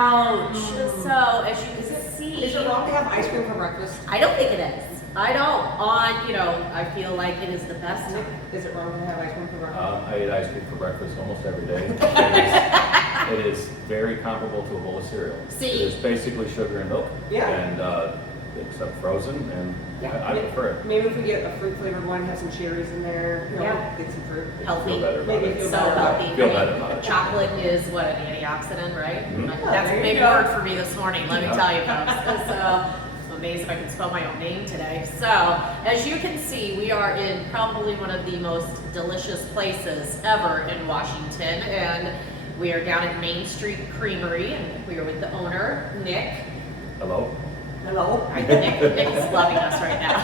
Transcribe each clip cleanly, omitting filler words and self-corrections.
Ouch. So as you can see, Is it wrong to have ice cream for breakfast? I don't think it is. I don't. I feel like it is the best time. Is it wrong to have ice cream for breakfast? I eat ice cream for breakfast almost every day. It is very comparable to a bowl of cereal. See? It is basically sugar and milk. Yeah. And except frozen, and I prefer it. Maybe if we get a fruit flavored one, have some cherries in there. Yeah. Get some fruit. Healthy. Feel better about Maybe it. feel So better about healthy. Feel better about it. Chocolate is what, an antioxidant, right? Mhm. That's there a you big go. word for me this morning, let me Yeah. tell you folks. So I'm amazed if I can spell my own name today. So as you can see, we are in probably one of the most delicious places ever in Washington, and we are down at Main Street Creamery, and we are with the owner, Nick. Hello? Hello. Nick is loving us right now.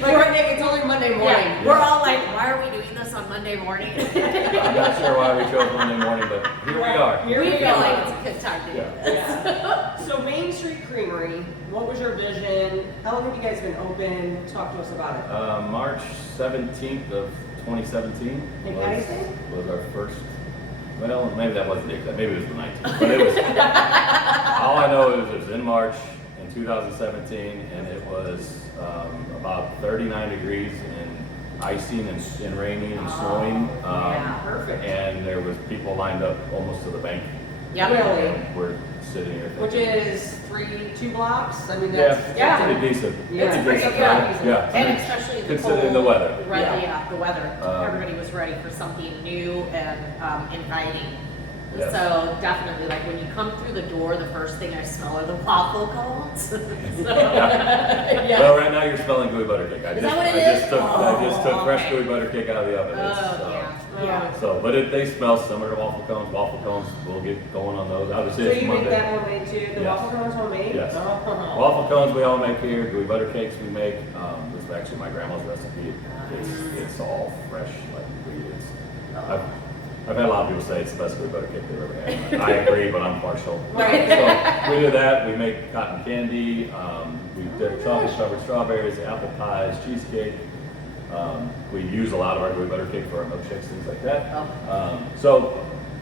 Like right, Nick, it's only Monday morning. Yeah, we're all like, why are we doing this on Monday morning? I'm not sure why we chose Monday morning, but here we are. Here we we feel go. like it's a good time to do this. Yeah. So Main Street Creamery, what was your vision? How long have you guys been open? Talk to us about it. March 17th of 2017 St. Patty's Day? was our first. Well, maybe that wasn't the exact. Maybe it was the 19th. But it was. All I know is it was in March in 2017, and it was about 39 degrees and icing and raining and snowing. yeah, perfect. And there was people lined up almost to the bank. Yep. Really? And we're sitting here. Which thinking, is 2 blocks? I mean, yeah, that's Yeah. pretty decent. Yeah. It's Pretty pretty decent good. time. Yeah. And especially in the Considering cold, the weather. Yeah, the weather. Um, Everybody was ready for something new and inviting. Yes. So definitely, like when you come through the door, the first thing I smell are the waffle cones. So, Yeah. Well, right now you're smelling gooey butter cake. Is that what it is? I just took Oh, fresh okay. gooey butter cake out of the oven. It's, Yeah. So, but they smell similar to waffle cones. Waffle cones, we'll get going on those. Obviously, So it's you make Monday. that homemade too? The Yes. waffle cones homemade? Yes. Oh. Waffle cones we all make here. Gooey butter cakes we make. This is actually my grandma's recipe. It's all fresh, like ingredients. I've had a lot of people say it's the best gooey butter cake they've ever had. I agree, but I'm partial. Right. So we do that. We make cotton candy. We dip chocolate covered strawberries, apple pies, cheesecake. We use a lot of our gooey butter cake for our milkshakes, things like that. So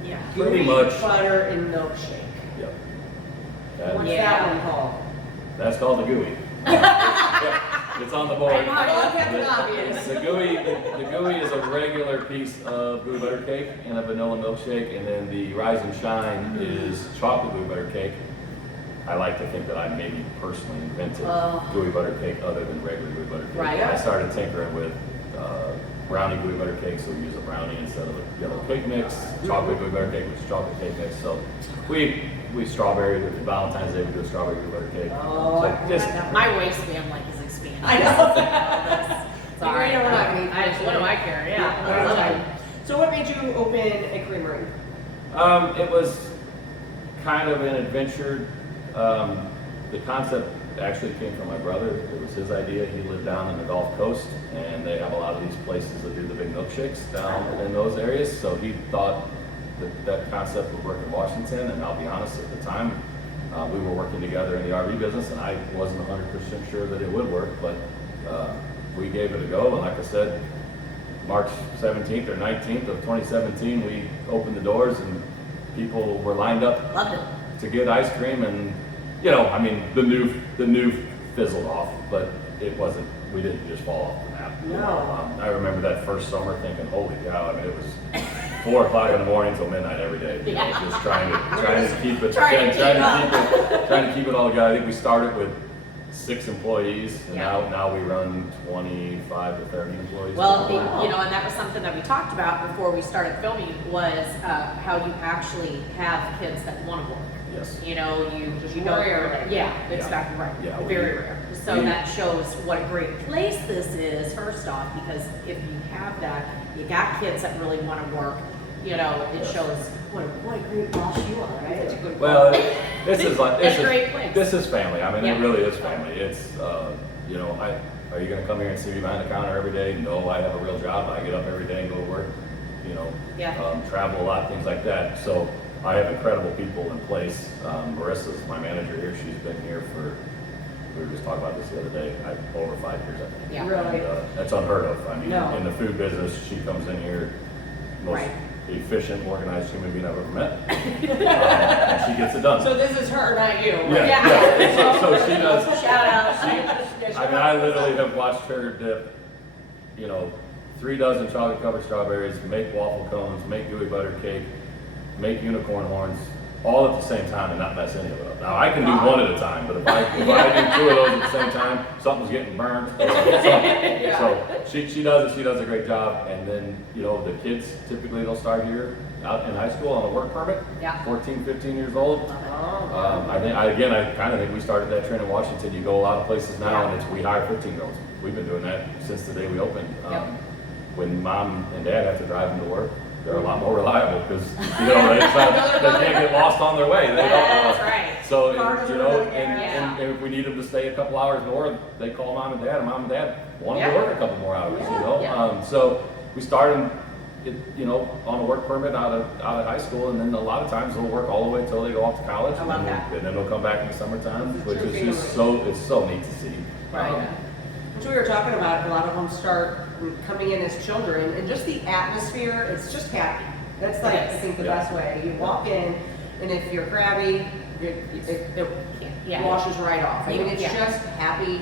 Yeah. pretty Gooey much. butter and milkshake. Yep. What's Yeah. that one called? That's called the gooey. Yep, it's on the board. I'm hard. Oh, Captain Obvious. The gooey is a regular piece of gooey butter cake and a vanilla milkshake, and then the rise and shine is chocolate gooey butter cake. I like to think that I maybe personally invented gooey butter cake other than regular gooey butter cake. Right. I started tinkering with brownie gooey butter cake, so we use a brownie instead of a yellow cake mix. Chocolate gooey butter cake, which is chocolate cake mix. So we strawberry Valentine's Day we do a strawberry gooey butter cake. Oh, So just My waistband like is expanding. I know. Sorry. We're not mean. What do I care? Yeah. Yeah, that's fine. So what made you open a creamery? It was kind of an adventure. The concept actually came from my brother. It was his idea. He lived down in the Gulf Coast, and they have a lot of these places that do the big milkshakes down in those areas. So he thought that concept would work in Washington, and I'll be honest, at the time, we were working together in the RV business, and I wasn't 100% sure that it would work, but we gave it a go, and like I said, March 17th or 19th of 2017, we opened the doors, and people were lined up Loved it. to get ice cream, and I mean, the new fizzled off, but it wasn't. We didn't just fall off the map. No. I remember that first summer thinking, "Holy cow!" I mean, it was 4 o'clock in the morning till midnight every day. Just trying to keep it, Trying to keep it all together. I think we started with 6 employees, and Yeah. now we run 25 to 30 employees. Well, and that was something that we talked about before we started filming was how you actually have kids that want to work. Yes. You Just don't. rare. Yeah, exactly right. Yeah, Very rare. So we- that shows what a great place this is, first off, because if you have that, you got kids that really want to work. It shows what a great boss you are, right? That's a good Well, this is like It's a great place. This is family. I mean, Yeah. it really is family. It's are you going to come here and see me behind the counter every day? No, I have a real job. I get up every day and go to work. Yeah. Travel a lot, things like that. So I have incredible people in place. Marissa's my manager here. She's been here for. We were just talking about this the other day. Over 5 years, I think. Yeah. Really? And, that's unheard of. I mean, No. in the food business, she comes in here. Right. efficient, organized human being I've ever met. And she gets it done. So this is her, not you. Yeah. So she does. Shout out. I literally have watched her dip, 3 dozen chocolate covered strawberries, make waffle cones, make gooey butter cake, make unicorn horns, all at the same time and not mess any of it up. Now I can do one at a time, but if I do 2 of those at the same time, something's getting burned. So she does it. She does a great job. And then the kids typically they'll start here out in high school on a work permit. Yeah. 14, 15 years old. Love it. I kind of think we started that trend in Washington. You go a lot of places now, Yeah. and we hire 15-year-olds. We've been doing that since the day we opened. Yep. When mom and dad have to drive them to work, they're a lot more reliable because they can't get lost on their way. They That's right. So Cars are really and if we need them to stay a couple hours more, they call mom and dad, and mom and dad want them Yeah. to work a couple more hours. Yeah. So we started. On a work permit out of high school, and then a lot of times they'll work all the way until they go off to college, I love that. and then they'll come back in the summertime, It's a which true is just it's so neat to see. Right. Which we were talking about, a lot of them start coming in as children, and just the atmosphere, it's just happy. That's like, Yes. I think, the Yeah. best way. You walk in, and if you're crabby, it Yeah. washes right off. I mean, it's Yeah. just happy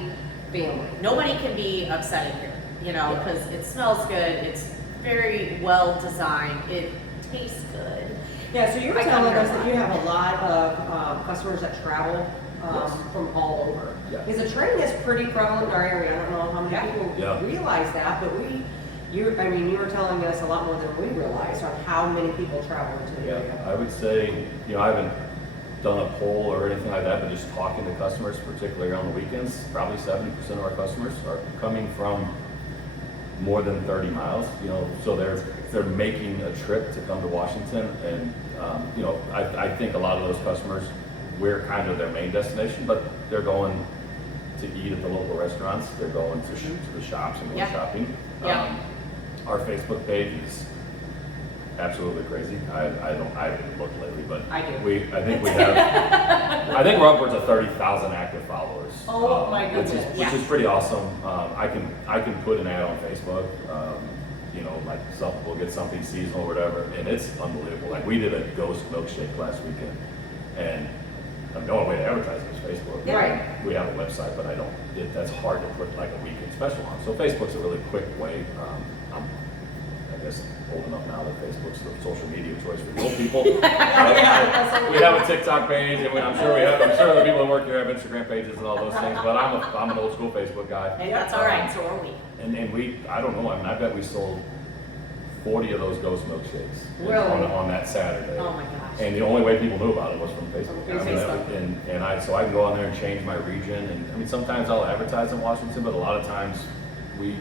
family. Nobody can be upset in here, because it smells good. It's very well designed. It tastes good. Yeah, so you were I come telling here us a that lot. you have a lot of customers that travel Yes. from all over. Yeah. Because the train is pretty prevalent in our area. I don't know how many Yeah. people Yeah. realize that, but you were telling us a lot more than we realized on how many people travel into the Yeah, area. I would say, I haven't done a poll or anything like that, but just talking to customers, particularly on the weekends, probably 70% of our customers are coming from more than 30 miles, so they're making a trip to come to Washington, and I think a lot of those customers, we're kind of their main destination, but they're going to eat at the local restaurants, they're going to the shops and going Yeah. shopping. Yeah. Our Facebook page is absolutely crazy. I haven't looked lately, but I do. I think we have. I think we're upwards of 30,000 active followers. Oh, my which goodness. is pretty awesome. I can put an ad on Facebook. Like we'll get something seasonal or whatever, and it's unbelievable. Like we did a ghost milkshake last weekend, and the only way to advertise it is Facebook. Yeah. Right. We have a website, but that's hard to put like a weekend special on. So Facebook's a really quick way. I'm I guess old enough now that Facebook's the social media choice for old people. We have a TikTok page, and I'm sure the people that work here have Instagram pages and all those things. But I'm an old school Facebook guy. And that's all right. So are we. And I don't know. I mean, I bet we sold 40 of those ghost milkshakes Really? on that Saturday. Oh my gosh. And the only way people knew about it was from Facebook. From Facebook. So I can go on there and change my region. And I mean, sometimes I'll advertise in Washington, but a lot of times we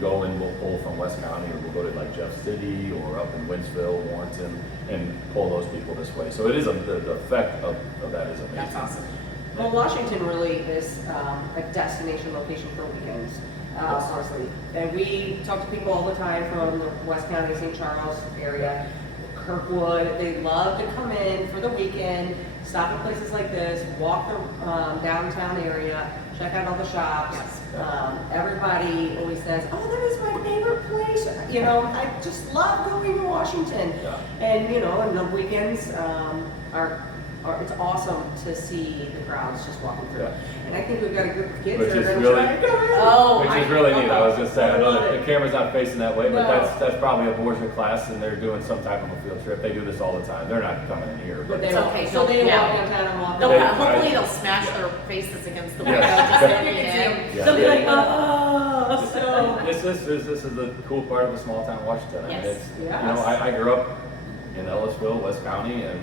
go and we'll pull from West County, or we'll go to like Jeff City or up in Winsville, Warrenton, and pull those people this way. So it is the effect of that is amazing. That's awesome. Well, Washington really is a destination location for weekends, honestly. And we talk to people all the time from the West County, St. Charles area, Kirkwood. They love to come in for the weekend, stop at places like this, walk the downtown area, check out all the shops. Yes. Everybody always says, "Oh, that is my favorite place." I just love going to Washington. Yeah. And on the weekends it's awesome to see the crowds just walking through. Yeah. And I think we've got a group of kids Which that are is going to really- try to come in. Oh, Which is really neat. I was just saying, I know love that it. the camera's not facing that way, but No. that's probably a Borgia class, and they're doing some type of a field trip. They do this all the time. They're not coming in here, But but they It's walk- okay, So they yeah. walk downtown and walk. They'll, They- hopefully I- they'll smash yeah. their faces against the Yeah. window just Yeah. looking in. Yeah. They'll be like, Yeah. oh. So this is the cool part of a small town Washington. I mean, Yes. it's Yes. I grew up in Ellisville, West County, and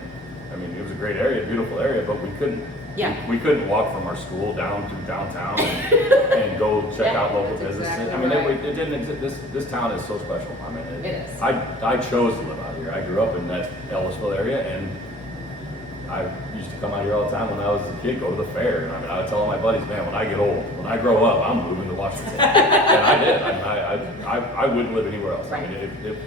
I mean it was a great area, beautiful area, but we couldn't walk from our school down to downtown and go check Yeah, out local that's businesses. exactly I mean, right. it didn't exist. This town is so special. I mean, It is. I chose to live out here. I grew up in that Ellisville area, and I used to come out here all the time when I was a kid, go to the fair. And I mean, I would tell my buddies, man, when I get old, when I grow up, I'm moving to Washington. And I did. I wouldn't live anywhere else. Right. I mean,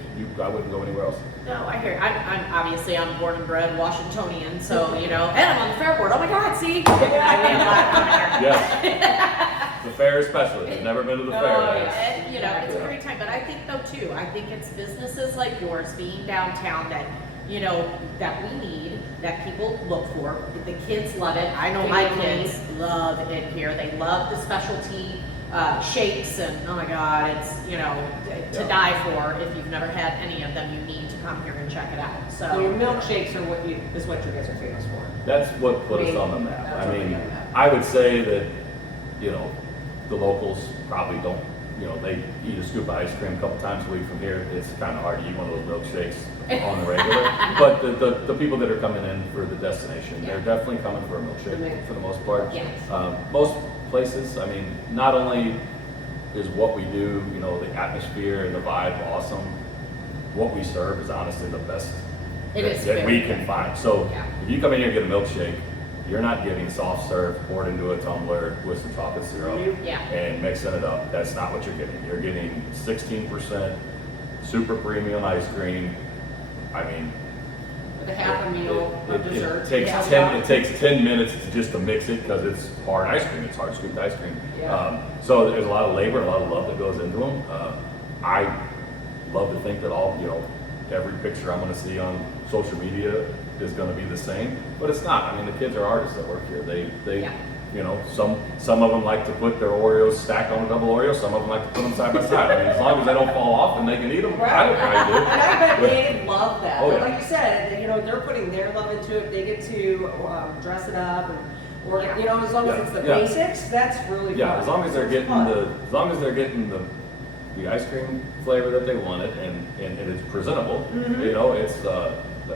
I wouldn't go anywhere else. no, I hear. I'm born and bred Washingtonian, so and I'm on the fair board. Oh my God, see, we have a lot of fun here. Yes. The fair especially, they've never been to the fair. That's- And, it's a great time, but I think though too, I think it's businesses like yours being downtown that, that we need, that people look for. The kids love it. I know my kids love it here. They love the specialty shakes and oh my God, it's, to die for. If you've never had any of them, you need to come here and check it out. So your milkshakes are what you guys are famous for. That's what put us on the map. That's I what mean, we got on the map. I would say that, the locals probably don't, they eat a scoop of ice cream a couple times a week from here. It's kind of hard to eat one of those milkshakes on the regular. But the people that are coming in for the destination, they're definitely coming for a milkshake for the most part. Yes. Most places, I mean, not only is what we do, the atmosphere and the vibe awesome, what we serve is honestly the best It is that we very can good. find. So Yeah. if you come in here and get a milkshake, you're not getting soft serve poured into a tumbler with some chocolate syrup Yeah. and mixing it up. That's not what you're getting. You're getting 16% super premium ice cream. I mean, With a half a meal of dessert. it takes 10 minutes to mix it because it's hard ice cream. It's hard scooped ice cream. Yeah. So there's a lot of labor, a lot of love that goes into them. I love to think that every picture I'm going to see on social media is going to be the same, but it's not. I mean, the kids are artists that work here. They some of them like to put their Oreos stacked on a double Oreo. Some of them like to put them side by side. I mean, as long as they don't fall off and they can eat them, I don't mind it. And I bet they love that. Oh, But yeah. like you said, they're putting their love into it. They get to dress it up, or as long as it's the basics, that's really fun. Yeah, as long as they're It's getting fun. the ice cream flavor that they wanted and it's presentable. It's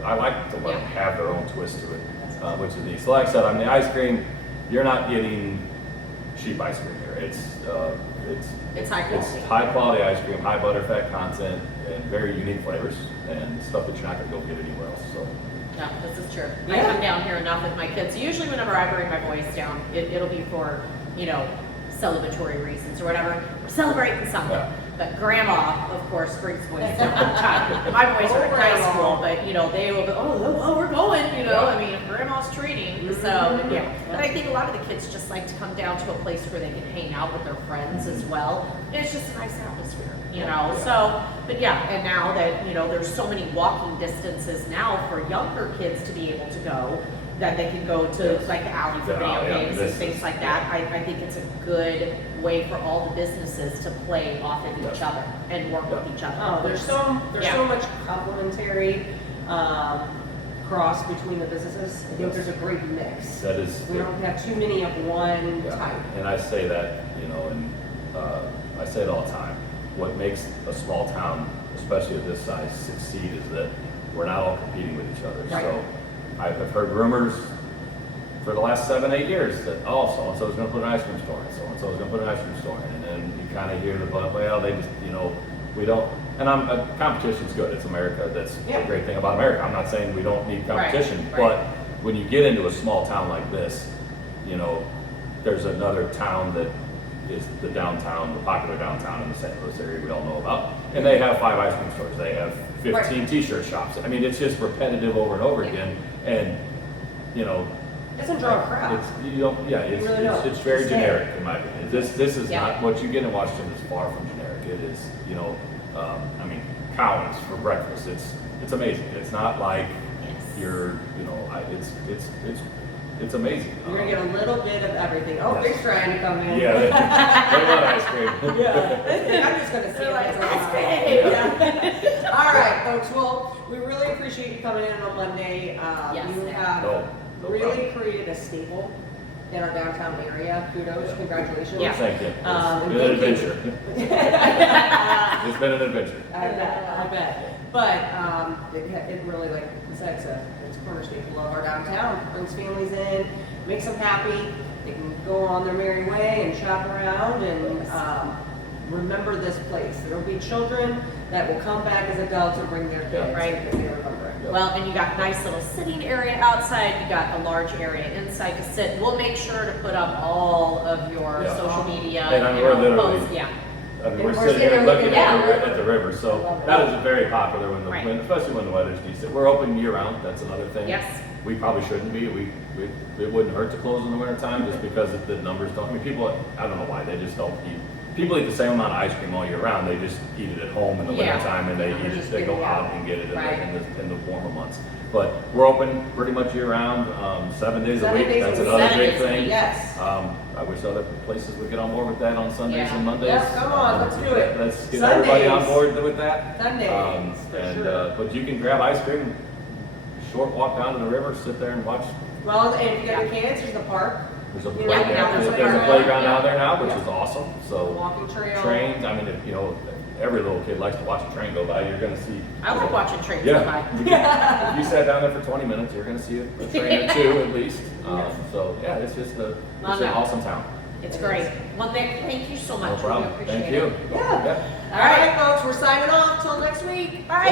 I like to let them have their own twist to it, which is neat. So like I said, on the ice cream, you're not getting cheap ice cream here. It's high quality. It's high quality ice cream, high butterfat content, and very unique flavors, and stuff that you're not going to go get anywhere else. So. No, this is true. I Yeah. come down here enough with my kids. Usually whenever I bring my boys down, it'll be for, celebratory reasons or whatever. We're celebrating something. Yeah. But grandma, of course, brings boys down all the time. My boys are in high Grandma. school, but, they will go, oh, we're going, I mean, grandma's treating. So, yeah. But I think a lot of the kids just like to come down to a place where they can hang out with their friends as well. And it's just a nice atmosphere, So, but yeah, and now that, there's so many walking distances now for younger kids to be able to go, that they can go to like the alley for video games and things like that. I think it's a good way for all the businesses to play off of each other and work with each other. Oh, there's so much complementary cross between the businesses. I think there's a great mix. That is. We don't have too many of one type. And I say that, and I say it all the time. What makes a small town, especially of this size, succeed is that we're not all competing with each other. Right. So I've heard rumors for the last 7-8 years that, so-and-so is going to put an ice cream store in, so-and-so is going to put an ice cream store in. And then you kind of hear they just, we don't, and competition's good. It's America. That's the great thing about America. I'm not saying we don't need competition, Right. but when you get into a small town like this, there's another town that is the popular downtown in the St. Louis area we all know about. And they have 5 ice cream stores. They have 15 t-shirt shops. I mean, it's just repetitive over and over again. And, It doesn't draw a crowd. It's very generic in my opinion. This is not what you get in Washington is far from generic. It is, Cowan's for breakfast. It's amazing. It's not like you're, it's amazing. You're gonna get a little bit of everything. Oh, Big's trying to come in. Yeah, they love ice cream. Yeah. I'm just gonna say Ice cream. Yeah. All right, folks. Well, we really appreciate you coming in on Monday. Yes. You have No really problem. created a staple in our downtown area. Kudos, congratulations. Yeah. Thank you. Um, It's been an thank you. adventure. It's been an adventure. I bet. But it really, like I said, it's a corner staple of our downtown. Brings families in, makes them happy. They can go on their merry way and shop around and remember this place. There will be children that will come back as adults and bring their kids Right. because they remember it. Well, and you got nice little sitting area outside, you got a large area inside to sit. We'll make sure to put up all of your social media. And we're literally- posts. Yeah. I mean, we're And sitting here looking at at the river, so that is very popular Right. especially when the weather's decent. We're open year round, that's another thing. Yes. We probably shouldn't be. It wouldn't hurt to close in the wintertime just because the numbers don't. I mean, people, I don't know why, they just don't eat. People eat the same amount of ice cream all year round. They just eat it at home in the Yeah. wintertime and they Or eat just it, they get go it out out. and get it Right. in the warmer months. But we're open pretty much year round, 7 days a 7 week. days a That's week. another 7 great days a week, thing. Yes. I wish other places would get on board with that on Sundays Yeah. and Mondays. Yeah, come on, let's do it. Let's get everybody on Sundays. board with that. Sundays, for And, sure. but you can grab ice cream, short walk down to the river, sit there and watch. Well, and if you got the kids, there's the park, There's a Yeah, playground, now there's a there's a playground, playground yeah. out there now, which Yeah. is awesome. So walking trail. trains, I mean, if, every little kid likes to watch a train go by. You're gonna see. I like watching trains go by. Yeah. If you sat down there for 20 minutes, you're gonna see a train or two at least. So yeah, it's just it's Love an it. awesome town. It's great. Well, Nick, thank you so No much. problem. We appreciate Thank it. you. Yeah. Yeah. All right, folks, we're signing off till next week. All right.